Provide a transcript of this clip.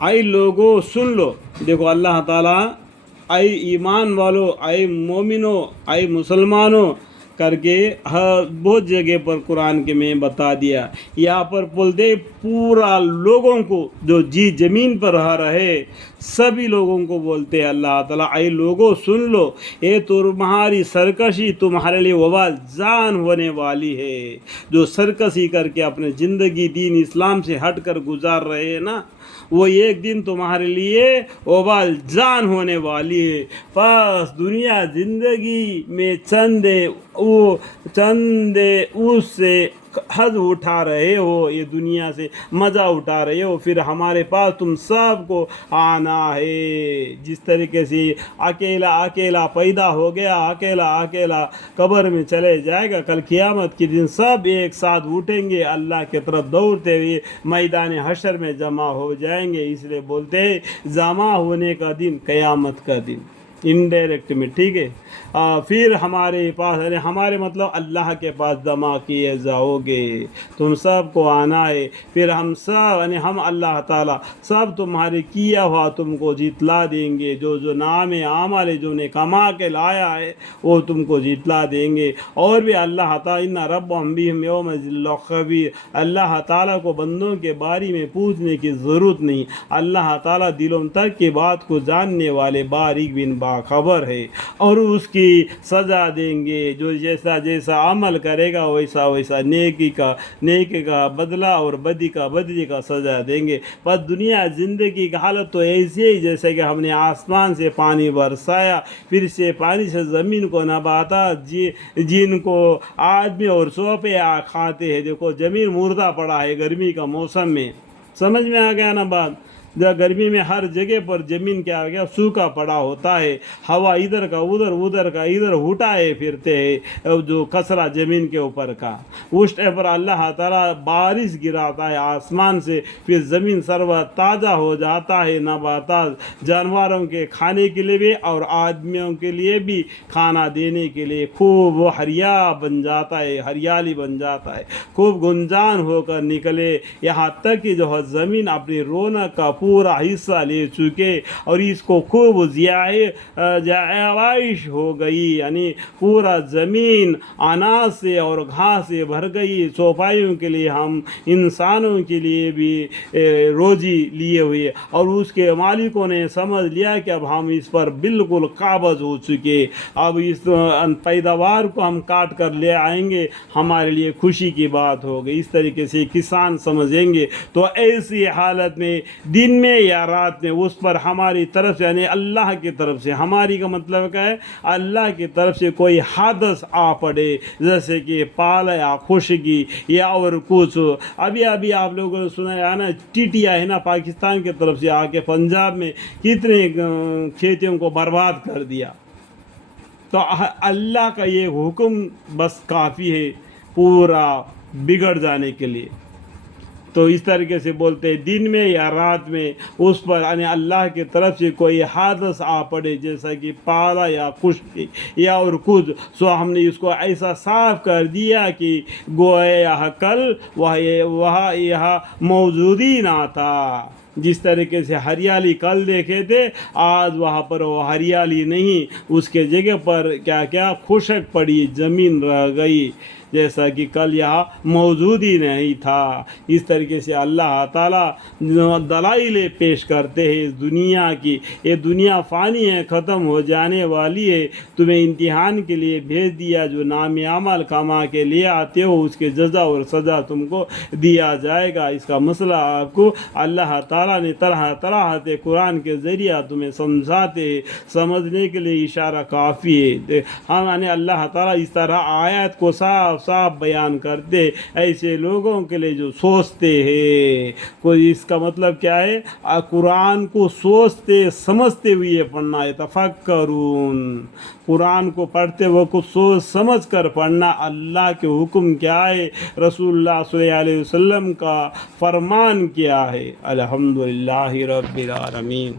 اے لوگوں سن لو. دیکھو اللہ تعالیٰ اے ایمان والو، اے مومنو، اے مسلمانوں کر کے بہت جگہ پر قرآن کے میں بتا دیا. یہاں پر بولتے پورا لوگوں کو جو جی زمین پر رہے سبھی لوگوں کو بولتے اللہ تعالیٰ اے لوگوں سن لو، یہ تمہاری سرکشی تمہارے لیے وبال جان ہونے والی ہے. جو سرکشی کر کے اپنے زندگی دین اسلام سے ہٹ کر گزار رہے ہیں نا، وہ ایک دن تمہارے لیے وبال جان ہونے والی ہے. پس دنیا زندگی میں چند اس سے حد اٹھا رہے ہو، یہ دنیا سے مزہ اٹھا رہے ہو، پھر ہمارے پاس تم سب کو آنا ہے. جس طریقے سے اکیلا پیدا ہو گیا، اکیلا قبر میں چلے جائے گا، کل قیامت کے دن سب ایک ساتھ اٹھیں گے، اللہ کی طرف دوڑتے ہوئے میدان حشر میں جمع ہو جائیں گے. اس لیے بولتے ہیں جمع ہونے کا دن قیامت کا دن، انڈائریکٹ میں. ٹھیک ہے، پھر ہمارے پاس ہمارے مطلب اللہ کے پاس جمع کیے جاؤ گے، تم سب کو آنا ہے. پھر ہم سب ہم اللہ تعالیٰ سب تمہارے کیا ہوا تم کو جتلا دیں گے. جو نام اعمال ہے جو نے کما کے لایا ہے وہ تم کو جتلا دیں گے. اور بھی اللہ تعالیٰ ان ربهم بهم یومئذ خبیر، اللہ تعالیٰ کو بندوں کے بارے میں پوچھنے کی ضرورت نہیں. اللہ تعالیٰ دلوں تک کی بات کو جاننے والے باریک بن باخبر ہے، اور اس کی سزا دیں گے. جو جیسا عمل کرے گا ویسا نیکی کا بدلہ اور بدی کا سزا دیں گے. پر دنیا زندگی کی حالت تو ایسی ہی جیسے کہ ہم نے آسمان سے پانی برسایا، پھر سے پانی سے زمین کو نباتا جن کو آدمی اور سوپے کھاتے ہیں. دیکھو زمین مردہ پڑا ہے گرمی کا موسم میں، سمجھ میں آ گیا نا بات. گرمی میں ہر جگہ پر زمین کیا گیا سوکھا پڑا ہوتا ہے، ہوا ادھر کا ادھر ہٹائے پھرتے ہیں جو کچرا زمین کے اوپر کا. اس ٹائم پر اللہ تعالیٰ بارش گراتا ہے آسمان سے، پھر زمین سروا تازہ ہو جاتا ہے، نباتات جانوروں کے کھانے کے لیے بھی اور آدمیوں کے لیے بھی کھانا دینے کے لیے خوب وہ ہریالی بن جاتا ہے، خوب گنجان ہو کر نکلے. یہاں تک کہ جو زمین اپنی رونق کا پورا حصہ لے چکے اور اس کو خوب زیبائش ہو گئی، یعنی پورا زمین اناج سے اور گھاس سے بھر گئی. چوپائیوں کے لیے ہم انسانوں کے لیے بھی روزی لیے ہوئے، اور اس کے مالکوں نے سمجھ لیا کہ اب ہم اس پر بالکل قابض ہو چکے، اب اس پیداوار کو ہم کاٹ کر لے آئیں گے، ہمارے لیے خوشی کی بات ہوگی. اس طریقے سے کسان سمجھیں گے. تو ایسی حالت میں دن میں یا رات میں اس پر ہماری طرف سے یعنی اللہ کی طرف سے، ہماری کا مطلب کیا ہے، اللہ کی طرف سے کوئی حادث آ پڑے، جیسے کہ پالا یا خشکی یا اور کچھ. ابھی آپ لوگوں نے سنا ہے نا ٹیٹیا ہے نا پاکستان کی طرف سے آ کے پنجاب میں کتنے کھیتوں کو برباد کر دیا. تو اللہ کا یہ حکم بس کافی ہے پورا بگڑ جانے کے لیے. تو اس طریقے سے بولتے ہیں دن میں یا رات میں اس پر یعنی اللہ کی طرف سے کوئی حادث آ پڑے، جیسا کہ پالا یا خشکی یا اور کچھ، سو ہم نے اس کو ایسا صاف کر دیا کہ گویا کل وہاں یہاں موجودی نہ تھا. جس طریقے سے ہریالی کل دیکھے تھے آج وہاں پر وہ ہریالی نہیں، اس کے جگہ پر کیا خشک پڑی زمین رہ گئی، جیسا کہ کل یہاں موجود ہی نہیں تھا. اس طریقے سے اللہ تعالیٰ دلائل پیش کرتے ہیں اس دنیا کی. یہ دنیا فانی ہے، ختم ہو جانے والی ہے، تمہیں امتحان کے لیے بھیج دیا. جو نام عمل کما کے لے آتے ہو اس کے جزا اور سزا تم کو دیا جائے گا. اس کا مسئلہ آپ کو اللہ تعالیٰ نے طرح سے قرآن کے ذریعہ تمہیں سمجھاتے ہیں، سمجھنے کے لیے اشارہ کافی ہے. ہم اللہ تعالیٰ اس طرح آیات کو صاف بیان کرتے ایسے لوگوں کے لیے جو سوچتے ہیں. کوئی اس کا مطلب کیا ہے، قرآن کو سوچتے سمجھتے ہوئے پڑھنا ہے. تفکرون، قرآن کو پڑھتے وقت سوچ سمجھ کر پڑھنا. اللہ کے حکم کیا ہے، رسول اللہ صلی اللہ علیہ وسلم کا فرمان کیا ہے. الحمدللہ رب العالمین.